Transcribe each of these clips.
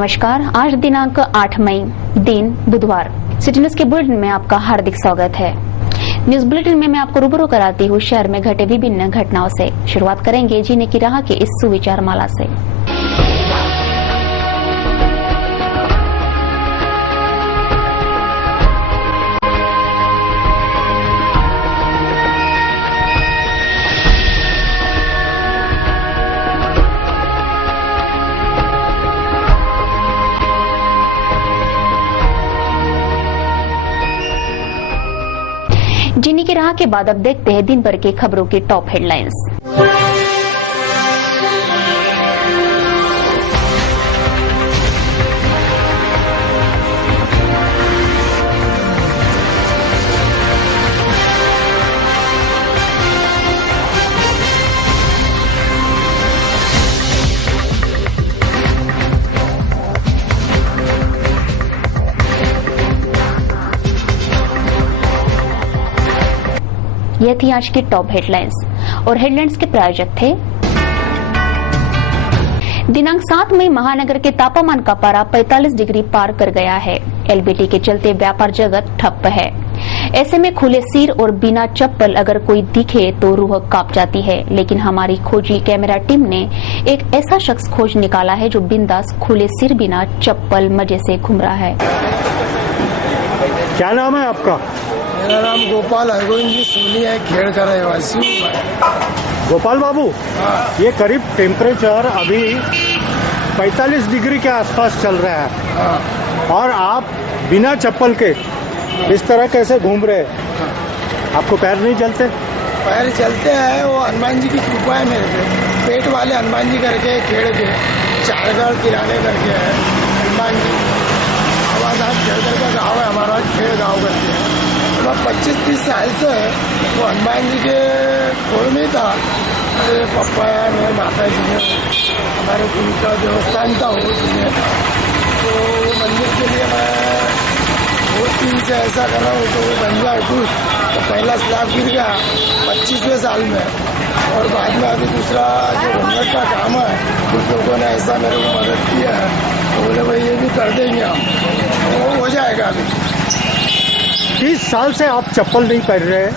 नमस्कार। आज दिनांक 8 मई दिन बुधवार सिटी न्यूज के बुलेटिन में आपका हार्दिक स्वागत है। न्यूज बुलेटिन में मैं आपको रूबरू कराती हूँ शहर में घटे विभिन्न घटनाओं से। शुरुआत करेंगे जीने की राह के इस सुविचार माला से। जीने की राह के बाद अब देखते हैं दिन भर की खबरों की टॉप हेडलाइंस। ये थी आज की टॉप हेडलाइंस और हेडलाइंस के प्रायोजक थे। दिनांक 7 मई महानगर के तापमान का पारा 45 डिग्री पार कर गया है। एलबीटी के चलते व्यापार जगत ठप है। ऐसे में खुले सिर और बिना चप्पल अगर कोई दिखे तो रूह कांप जाती है, लेकिन हमारी खोजी कैमरा टीम ने एक ऐसा शख्स खोज निकाला है जो बिंदास खुले सिर बिना चप्पल मजे से घूम रहा है। क्या नाम है आपका? मेरा नाम गोपाल हरगोविंद जी सोनी है, खेड़ का रहवासी हूँ। गोपाल बाबू, ये करीब टेम्परेचर अभी 45 डिग्री के आसपास चल रहा है और आप बिना चप्पल के इस तरह कैसे घूम रहे हैं? आपको पैर नहीं चलते? पैर चलते हैं, वो हनुमान जी की कृपा है मेरे पे। पेट वाले हनुमान जी करके खेड़ के 4 घर किराने करके है हनुमान जी। आवाजात खेड़ का गाँव है हमारा, खेड़ गाँव करके है। 25-30 साल से वो हनुमान जी के खोड़ में था। मेरे पापा मेरे माता जी ने हमारे कुल का देवस्थान था वो जिन्हें, तो वो मंदिर के लिए मैं बहुत दिन से ऐसा कर रहा हूँ तो वो बन गया कुछ। तो पहला स्लैब गिर गया 25वें साल में, और बाद में अभी दूसरा जो घूंघट का काम है कुछ लोगों ने ऐसा मेरे को मदद किया है, तो बोले भाई ये भी कर देंगे हम, तो वो हो जाएगा। अभी 30 साल से आप चप्पल नहीं पहन रहे हैं।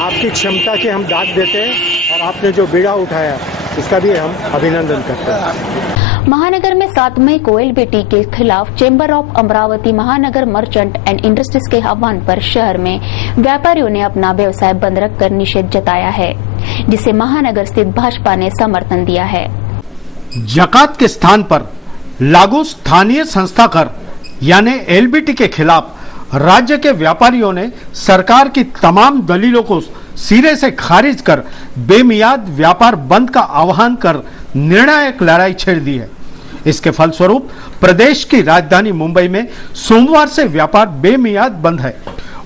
आपकी क्षमता की हम दाद देते हैं और आपने जो बीड़ा उठाया उसका भी हम अभिनंदन करते हैं। महानगर में 7 मई को एलबीटी के खिलाफ चेंबर ऑफ अमरावती महानगर मर्चेंट एंड इंडस्ट्रीज के आह्वान पर शहर में व्यापारियों ने अपना व्यवसाय बंद रखकर निषेध जताया है, जिसे महानगर स्थित भाजपा ने समर्थन दिया है। जकात के स्थान पर लागू स्थानीय संस्था कर यानी एलबीटी के खिलाफ राज्य के व्यापारियों ने सरकार की तमाम दलीलों को सिरे से खारिज कर बेमियाद व्यापार बंद का आह्वान कर निर्णायक लड़ाई छेड़ दी है। इसके फलस्वरूप प्रदेश की राजधानी मुंबई में सोमवार से व्यापार बेमियाद बंद है।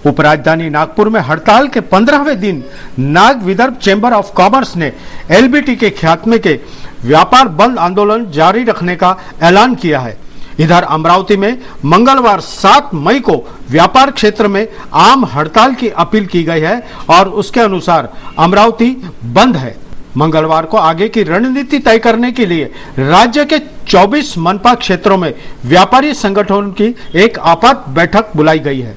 उपराजधानी नागपुर में हड़ताल के 15वें दिन Nag Vidarbha chamber of commerce ने एलबीटी के खात्मे के व्यापार बंद आंदोलन जारी रखने का ऐलान किया है। इधर अमरावती में मंगलवार 7 मई को व्यापार क्षेत्र में आम हड़ताल की अपील की गई है और उसके अनुसार अमरावती बंद है। मंगलवार को आगे की रणनीति तय करने के लिए राज्य के 24 मनपा क्षेत्रों में व्यापारी संगठनों की एक आपात बैठक बुलाई गई है।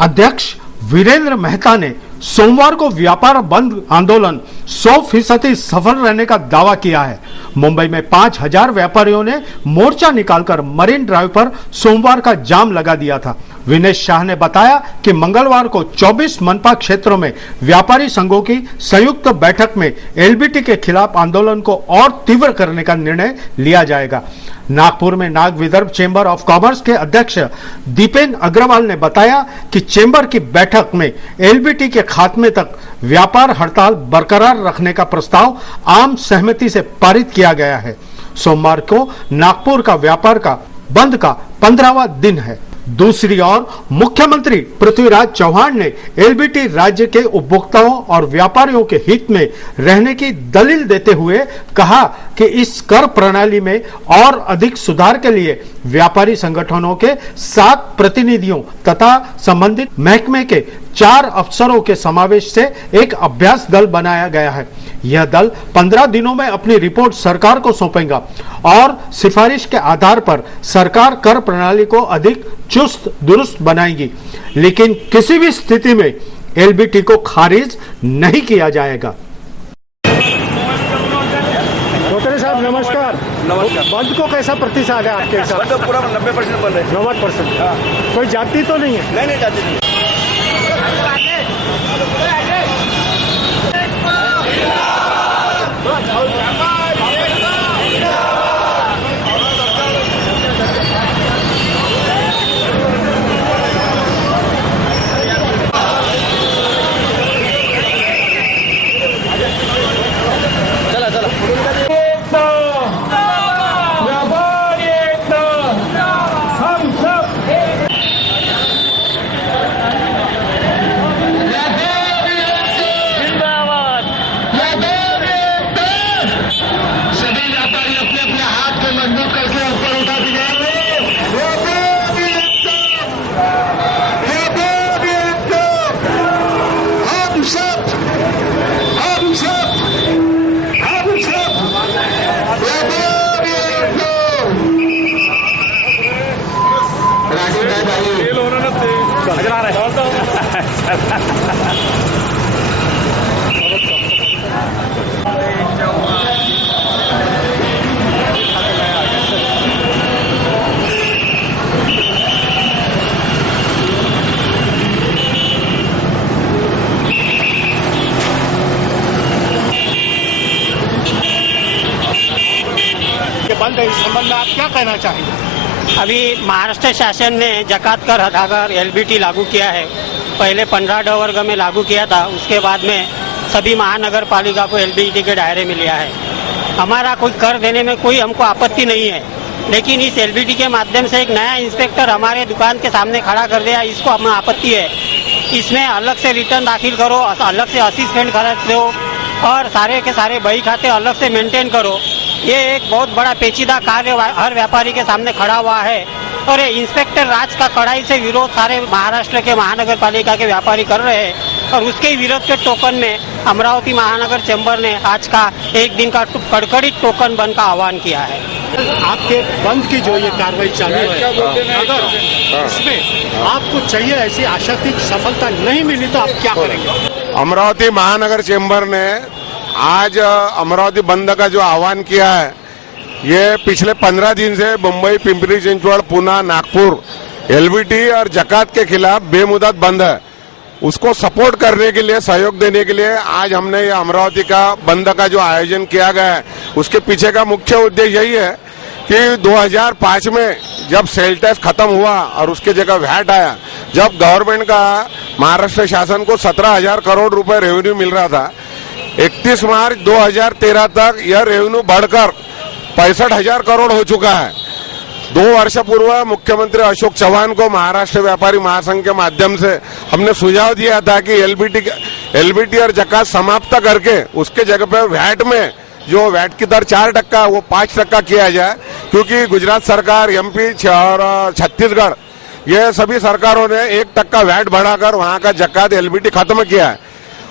अध्यक्ष वीरेंद्र मेहता ने सोमवार को व्यापार बंद आंदोलन 100% सफल रहने का दावा किया है। मुंबई में 5000 व्यापारियों ने मोर्चा निकालकर मरीन ड्राइव पर सोमवार का जाम लगा दिया था। विनेश शाह ने बताया कि मंगलवार को 24 मनपा क्षेत्रों में व्यापारी संघों की संयुक्त बैठक में एलबीटी के खिलाफ आंदोलन को और तीव्र करने का निर्णय लिया जाएगा। नागपुर में Nag Vidarbha chamber of commerce के अध्यक्ष दीपेन अग्रवाल ने बताया कि चेंबर की बैठक में एलबीटी के खात्मे तक व्यापार हड़ताल बरकरार रखने का प्रस्ताव आम सहमति से पारित किया गया है। सोमवार को नागपुर का व्यापार का बंद का 15वां दिन है। दूसरी ओर मुख्यमंत्री पृथ्वीराज चौहान ने एलबीटी राज्य के उपभोक्ताओं और व्यापारियों के हित में रहने की दलील देते हुए कहा कि इस कर प्रणाली में और अधिक सुधार के लिए व्यापारी संगठनों के 7 प्रतिनिधियों तथा संबंधित महकमे के 4 अफसरों के समावेश से एक अभ्यास दल बनाया गया है। यह दल 15 दिनों में अपनी रिपोर्ट सरकार को सौंपेगा और सिफारिश के आधार पर सरकार कर प्रणाली को अधिक चुस्त दुरुस्त बनाएगी, लेकिन किसी भी स्थिति में एलबीटी को खारिज नहीं किया जाएगा। रोतरे साहब नमस्कार। बंद को कैसा प्रतिसाद है आपके हिसाब से? पूरा 90% बंद है। 90%। कोई जाति तो नहीं है? नहीं जाती नहीं। बंद है, इस संबंध में आप क्या कहना चाहेंगे? अभी महाराष्ट्र शासन ने जकात कर हटाकर एलबीटी लागू किया है। पहले 15 वर्ग में लागू किया था, उसके बाद में सभी महानगर पालिका को एलबीटी के दायरे में लिया है। हमारा कोई कर देने में कोई हमको आपत्ति नहीं है, लेकिन इस एलबीटी के माध्यम से एक नया इंस्पेक्टर हमारे दुकान के सामने खड़ा कर दिया, इसको हमें आपत्ति है। इसमें अलग से रिटर्न दाखिल करो, अलग से असिस्टेंट खर्च दो और सारे के सारे बही खाते अलग से मेंटेन करो। ये एक बहुत बड़ा पेचीदा कार्य हर व्यापारी के सामने खड़ा हुआ है और ये इंस्पेक्टर राज का कड़ाई से विरोध सारे महाराष्ट्र के महानगर पालिका के व्यापारी कर रहे हैं और उसके विरोध के टोकन में अमरावती महानगर चैम्बर ने आज का एक दिन का कड़कड़ी टोकन बंद का आह्वान किया है। आपके बंद की जो ये कार्रवाई चालू है, अगर इसमें आपको चाहिए ऐसी आशातीत सफलता नहीं मिली तो आप क्या करेंगे? अमरावती महानगर चैम्बर ने आज अमरावती बंद का जो आह्वान किया है, ये पिछले 15 दिन से मुंबई, पिंपरी चिंचवड़, पुणे, नागपुर एलबीटी और जकात के खिलाफ बेमुदत बंद है। उसको सपोर्ट करने के लिए, सहयोग देने के लिए आज हमने ये अमरावती का बंद का जो आयोजन किया गया है, उसके पीछे का मुख्य उद्देश्य यही है कि 2005 में जब सेल टैक्स खत्म हुआ और उसके जगह वैट आया, जब गवर्नमेंट का महाराष्ट्र शासन को 17,000 करोड़ रुपए रेवेन्यू मिल रहा था, 31 मार्च 2013 तक यह रेवेन्यू बढ़कर 65,000 करोड़ हो चुका है। 2 वर्ष पूर्व मुख्यमंत्री अशोक चौहान को महाराष्ट्र व्यापारी महासंघ के माध्यम से हमने सुझाव दिया था कि एलबीटी और जकात समाप्त करके उसके जगह पर वैट में जो वैट की दर 4% वो 5% किया जाए, क्योंकि गुजरात सरकार, एमपी और छत्तीसगढ़ ये सभी सरकारों ने 1% वैट बढ़ाकर वहां का जकात एलबीटी खत्म किया है।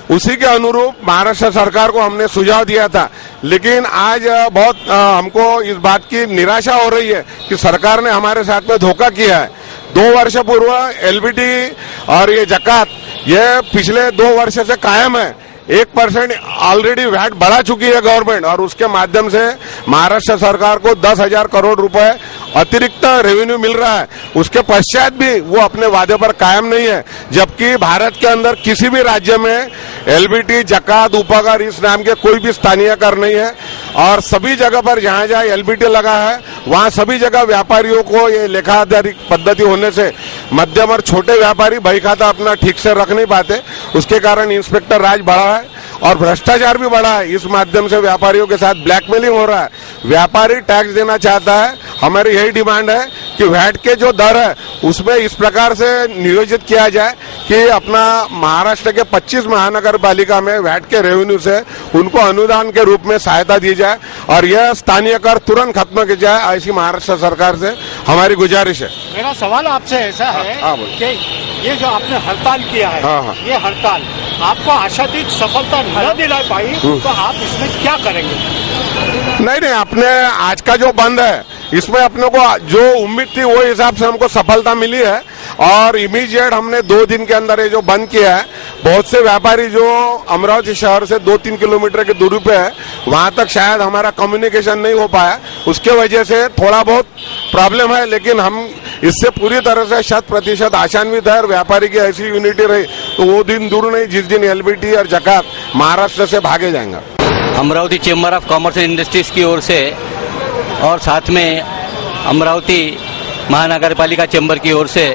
उसी के अनुरूप महाराष्ट्र सरकार को हमने सुझाव दिया था, लेकिन आज बहुत हमको इस बात की निराशा हो रही है कि सरकार ने हमारे साथ में धोखा किया है। 2 वर्ष पूर्व एलबीटी और ये जकात ये पिछले 2 वर्ष से कायम है। 1% ऑलरेडी वैट बढ़ा चुकी है गवर्नमेंट और उसके माध्यम से महाराष्ट्र सरकार को 10,000 करोड़ रुपए अतिरिक्त रेवेन्यू मिल रहा है। उसके पश्चात भी वो अपने वादे पर कायम नहीं है, जबकि भारत के अंदर किसी भी राज्य में एलबीटी, जकात, उपकर इस नाम के कोई भी स्थानीय कर नहीं है और सभी जगह पर जहां जहां एलबीटी लगा है वहां सभी जगह व्यापारियों को ये लेखाधारी पद्धति होने से मध्यम और छोटे व्यापारी बही खाता अपना ठीक से रख नहीं पाते। उसके कारण इंस्पेक्टर राज बढ़ा है और भ्रष्टाचार भी बढ़ा है। इस माध्यम से व्यापारियों के साथ ब्लैकमेलिंग हो रहा है। व्यापारी टैक्स देना चाहता है, हमारी यही डिमांड है कि वैट के जो दर है उसमें इस प्रकार से नियोजित किया जाए कि अपना महाराष्ट्र के 25 महानगर पालिका में वैट के रेवेन्यू से उनको अनुदान के रूप में सहायता दी जाए और यह स्थानीय कर तुरंत खत्म की जाए, ऐसी महाराष्ट्र सरकार से हमारी गुजारिश है। मेरा सवाल आपसे ऐसा है हाँ, बोलो। कि ये जो आपने हड़ताल किया है, हाँ, हाँ। ये हड़ताल आपको आशातीत सफलता न दिला पाई तो आप इसमें क्या करेंगे? नहीं, अपने आज का जो बंद है इसमें अपने को जो उम्मीद थी वो हिसाब से हमको सफलता मिली है और इमीडिएट हमने 2 दिन के अंदर ये जो बंद किया है, बहुत से व्यापारी जो अमरावती शहर से 2-3 किलोमीटर की दूरी पे है वहां तक शायद हमारा कम्युनिकेशन नहीं हो पाया, उसके वजह से थोड़ा बहुत प्रॉब्लम है, लेकिन हम इससे पूरी तरह से 100% आशान्वित है और व्यापारी की ऐसी यूनिटी रही तो वो दिन दूर नहीं जिस दिन एलबीटी और जकात महाराष्ट्र से भागे जाएंगे। Amravati chamber of commerce and industries की ओर से और साथ में अमरावती महानगर पालिका चेंबर की ओर से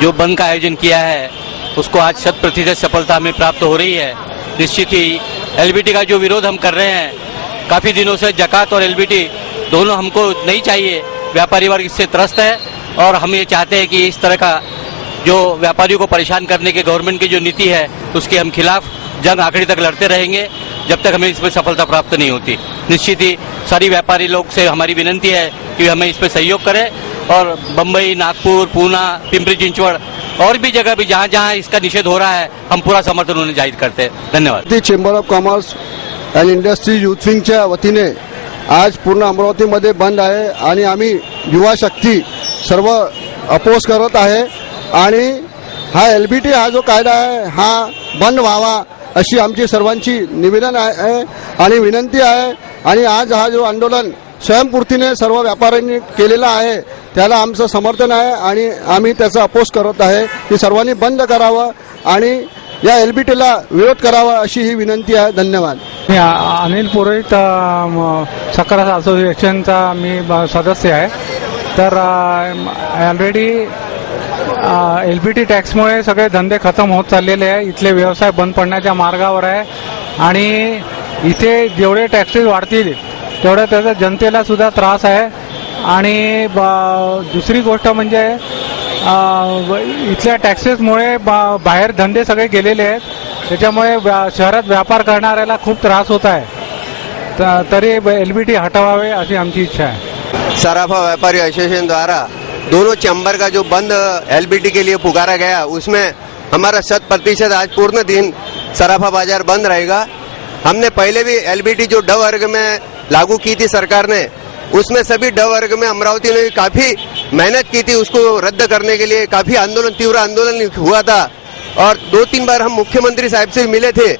जो बंद का आयोजन किया है उसको आज 100% सफलता हमें प्राप्त हो रही है। निश्चित ही एलबीटी का जो विरोध हम कर रहे हैं, काफी दिनों से जकात और एलबीटी दोनों हमको नहीं चाहिए, व्यापारी वर्ग इससे त्रस्त है और हम ये चाहते हैं कि इस तरह का जो व्यापारियों को परेशान करने के गवर्नमेंट की जो नीति है उसके हम खिलाफ जंग आखिरी तक लड़ते रहेंगे जब तक हमें इसमें सफलता प्राप्त नहीं होती। निश्चित ही सारी व्यापारी लोग से हमारी विनती है कि हमें इस पर सहयोग करें और बम्बई, नागपुर, पूना, पिंपरी चिंचवड़ और भी जगह भी जहाँ जहाँ इसका निषेध हो रहा है हम पूरा समर्थन उन्हें जाहिर करते हैं। धन्यवाद। Chamber of commerce and industries youth विंगच्या वतीने आज पूर्ण अमरावतीमध्ये बंद आहे आणि आम्ही युवा शक्ती सर्व अपोज करत आहे आणि हा एलबीटी हा जो कायदा आहे हा बंद व्हावा अशी आमची सर्वांची निवेदन आहे आणि विनंती आहे आणि आज हा जो आंदोलन स्वयंपूर्तीने सर्व व्यापाऱ्यांनी केलेला आहे त्याला आमचं समर्थन आहे आणि आम्ही त्याचा अपोज करत आहे की सर्वांनी बंद करावं आणि या एलबीटीला विरोध करावा अशी ही विनंती आहे। धन्यवाद। मी अनिल पुरोहित साखर असोसिएशनचा मी सदस्य आहे। तर ऑलरेडी एलबीटी टॅक्समुळे सगळे धंदे खतम होत चाललेले आहे, इथले व्यवसाय बंद पडण्याच्या मार्गावर आहे आणि इथे जेवढे टॅक्सेस वाढतील तेवढा त्याचा जनतेला सुद्धा त्रास आहे आणि दुसरी गोष्ट म्हणजे इथल्या टॅक्सेसमुळे बाहेर धंदे सगळे गेलेले आहेत, त्याच्यामुळे शहरात व्यापार करणाऱ्याला खूप त्रास होत आहे, तरी एलबीटी हटवावे अशी आमची इच्छा आहे। सराफा व्यापारी एसोसिएशन द्वारा दोनों चैम्बर का जो बंद एलबीटी के लिए पुकारा गया उसमें हमारा 100% आज पूर्ण दिन सराफा बाजार बंद रहेगा। हमने पहले भी एलबीटी जो ड वर्ग में लागू की थी सरकार ने, उसमें सभी ड वर्ग में अमरावती ने काफी मेहनत की थी उसको रद्द करने के लिए, काफी आंदोलन, तीव्र आंदोलन हुआ था और 2-3 बार हम मुख्यमंत्री साहब से मिले थे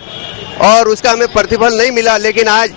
और उसका हमें प्रतिफल नहीं मिला, लेकिन आज